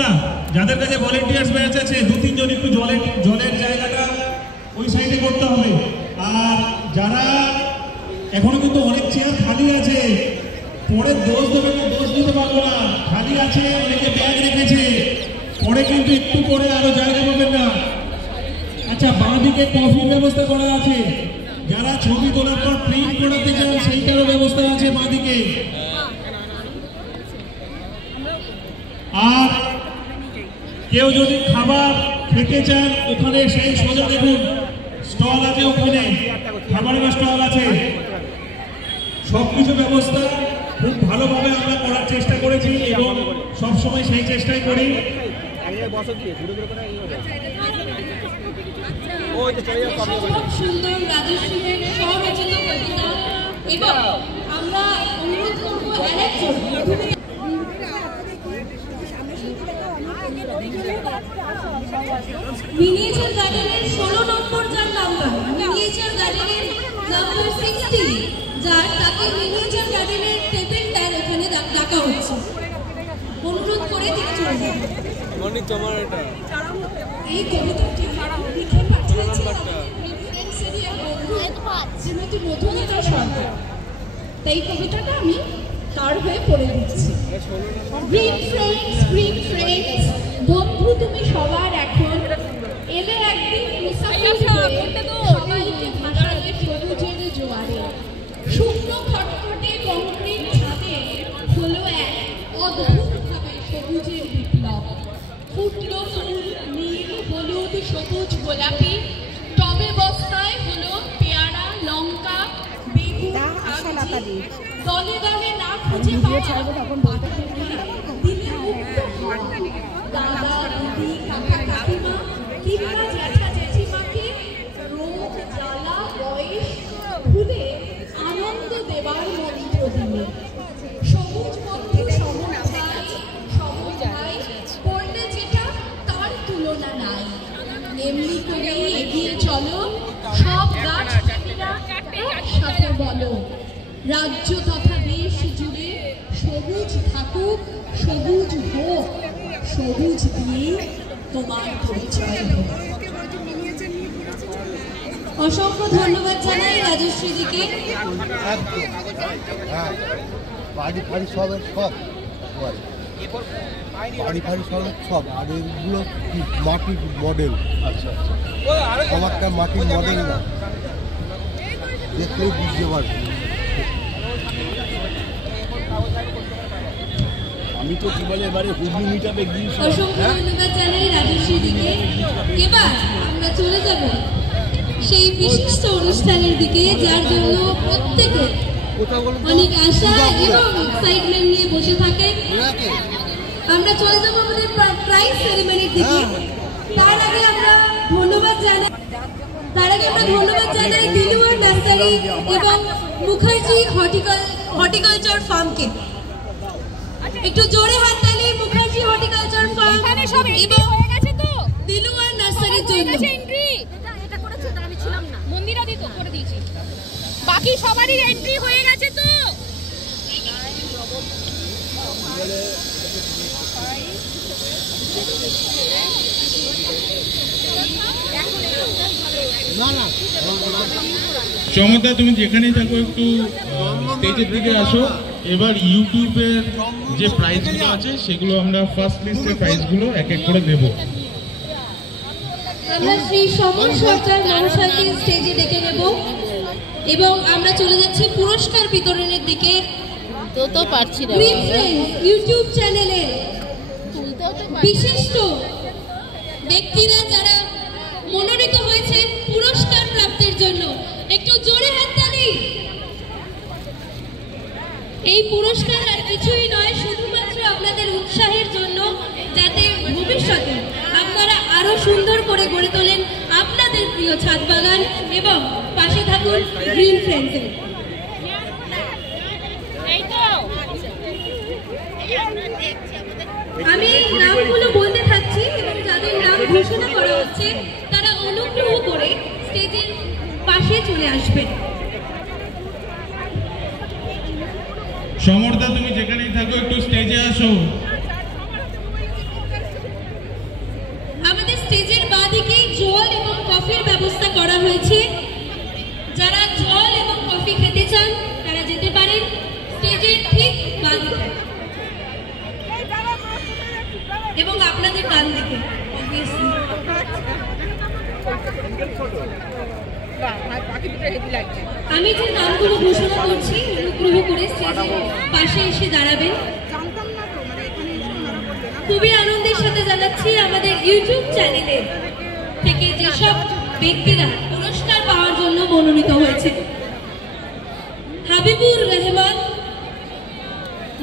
না, যাদের কাছে ভলেন্টিয়ার্স ব্যাচ আছে 2-3 জন একটু জলের জায়গাটা ওই সাইডে করতে হবে। আর যারা এখনো কিন্তু অনেক চেয়ার খালি আছে, পরে দোষ দেবে না, দোষ দিতে পারবো না, খালি আছে, অনেকে ব্যাগ রেখেছে, পরে কিন্তু একটু পরে আরো জায়গা পাবেন না। আচ্ছা, বাঁদিকে কফির ব্যবস্থা করা আছে, যারা ছবি তোলার পর প্রিন্ট করাতে চান সেইটারও ব্যবস্থা আছে বাঁদিকে। আর কেউ যদি খাবার খেতে চান ওখানে সেই সোজা দেখুন স্টল আছে, ওখানে খাবারের স্টল আছে। সবকিছু ব্যবস্থা খুব ভালোভাবে আমরা করার চেষ্টা করেছি এবং সবসময় সেই চেষ্টাই করি। সুন্দর রাজশ্রীর স্বরচিত কবিতা এবং আমরা অনুরোধ করবো মিনিয়েচার গার্ডেনের 16 নম্বর যার নাম্বার, মিনিয়েচার গার্ডেনের নাম্বার 60, যার তাকে মিনিয়েচার গার্ডেনের টেবিল ট্যাগ এখানে ডাকা হচ্ছে। অনুরোধ করে তিনি চলে যান। এই কবিতাটি লিখে পাঠিয়েছে শ্রীমতী মধুমিতা সরকার। এই কবিতাটা আমি তার হয়ে পড়ে দিচ্ছি। গ্রিন ফ্রেন্ডস, বন্ধু তুমি সবার এখন, এলে একদিন সবাইকে ভাসাবে সবুজের জোয়ারে। শুকনো খটখটে কংক্রিট ছাদে হলো এক অদ্ভুতভাবে সবুজের বিপ্লব। ফুটলো ফুল, নীল, হলুদ, সবুজ, গোলাপি, টবে বস্তায় হলো পেয়ারা, লঙ্কা, বেগুন, দলে দলে না খুঁজে পাওয়া দিনে মুক্ত হওয়া দাদা, দিদি, কাকা, কাকিমা কিংবা জ্যাঠা জেঠিমাকে রোগ, জ্বালা, বয়স ভুলে আনন্দ দেবার মন্ত্র দিলে। সবুজ বন্ধু সমভাই করলে যেটা তার তুলনা নাই। এমনি করে এগিয়ে চলো, সব গাছ একসাথে বলো, রাজ্য তথা দেশ জুড়ে সবুজ থাকুক, সবুজ হোক, সবুজ দিয়ে তোমার পরিচয় হোক। অসংখ্য ধন্যবাদ জানাই রাজশ্রীদিকে। বাড়ি ফাড়ি সব আর এগুলো মাটির মডেল। আচ্ছা, আমারটা মাটির মডেল না, দেখলেই বুঝতে পারছি। আমি তো কি বলে এবারে হুগলি মিটাপে গিয়েছি। অসংখ্য ধন্যবাদ জানাই রাজশ্রীদিকে। এবার আমরা চলে যাব সেই বিশিষ্ট অনুষ্ঠানের দিকে, যার জন্য প্রত্যেকে অনেক আশা এবং এক্সাইটমেন্ট নিয়ে বসে থাকেন। আমরা চলে যাব আমাদের প্রাইজ সেরিমনির দিকে। তার আগে আমরা ধন্যবাদ জানাই দিলুয়ার নার্সারি এবং মুখার্জি হর্টিকালচার ফার্মকে। একটু জোরে হাততালি মুখার্জি হর্টিকালচার ফার্ম এবং দিলুয়ার নার্সারির জন্য। বাকি সবারই এন্ট্রি হয়ে গেছে তো? চমৎকার, তুমি যেখানেই থাকো একটু স্টেজের দিকে আসো। এবার ইউটিউবের যে প্রাইজগুলো আছে সেগুলো আমরা ফার্স্ট লিস্টের প্রাইজগুলো এক এক করে দেব। আমরা শ্রী সমর সরকার মহাশয়কে স্টেজে ডেকে নেব এবং আমরা চলে যাচ্ছি পুরস্কার বিতরণের দিকে। তো পারছি না। গ্রিন ফ্রেন্ডস ইউটিউব চ্যানেলের বিশিষ্ট ব্যক্তিরা যারা মনোনীত হয়েছে পুরস্কার প্রাপ্তির জন্য, একটু জোরে হাততালি। এই পুরস্কার আর কিছুই নয়, শুধুমাত্র আপনাদের উৎসাহের জন্য, যাতে ভবিষ্যতে আপনারা আরো সুন্দর করে গড়ে তোলেন আপনাদের প্রিয় ছাদ বাগান এবং পাশে থাকুন গ্রিন ফ্রেন্ডসের। আমি নামগুলো বলতে থাকছি এবং যাদের নাম ঘোষণা করা হচ্ছে তারা অনুগ্রহ করে স্টেজের পাশে চলে আসবেন। সমরদা, তুমি যেখানেই থাকো একটু স্টেজে আসো। স্টেজের বাঁদিকে জল এবং কফির ব্যবস্থা করা হয়েছে। যারা জল এবং কফি খেতে চান তারা যেতে পারেন স্টেজের ঠিক বাঁদিকে এবং আপনাদের ডান দিকে। আমি যে নামগুলো ঘোষণা করছি অনুগ্রহ করে স্টেজের পাশে এসে দাঁড়াবেন। খুবই আনন্দের সাথে জানাচ্ছি আমাদের ইউটিউব চ্যানেলে থেকে যেসব ব্যক্তিরা পুরস্কার পাওয়ার জন্য মনোনীত হয়েছে: হাবিবুর রহমান,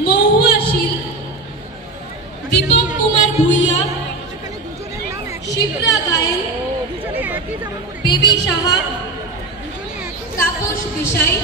মহুয়া শীল, দীপক কুমার ভুইয়া, শিবরা গায়েন, বেবি সাহা, তাপস বিশাই।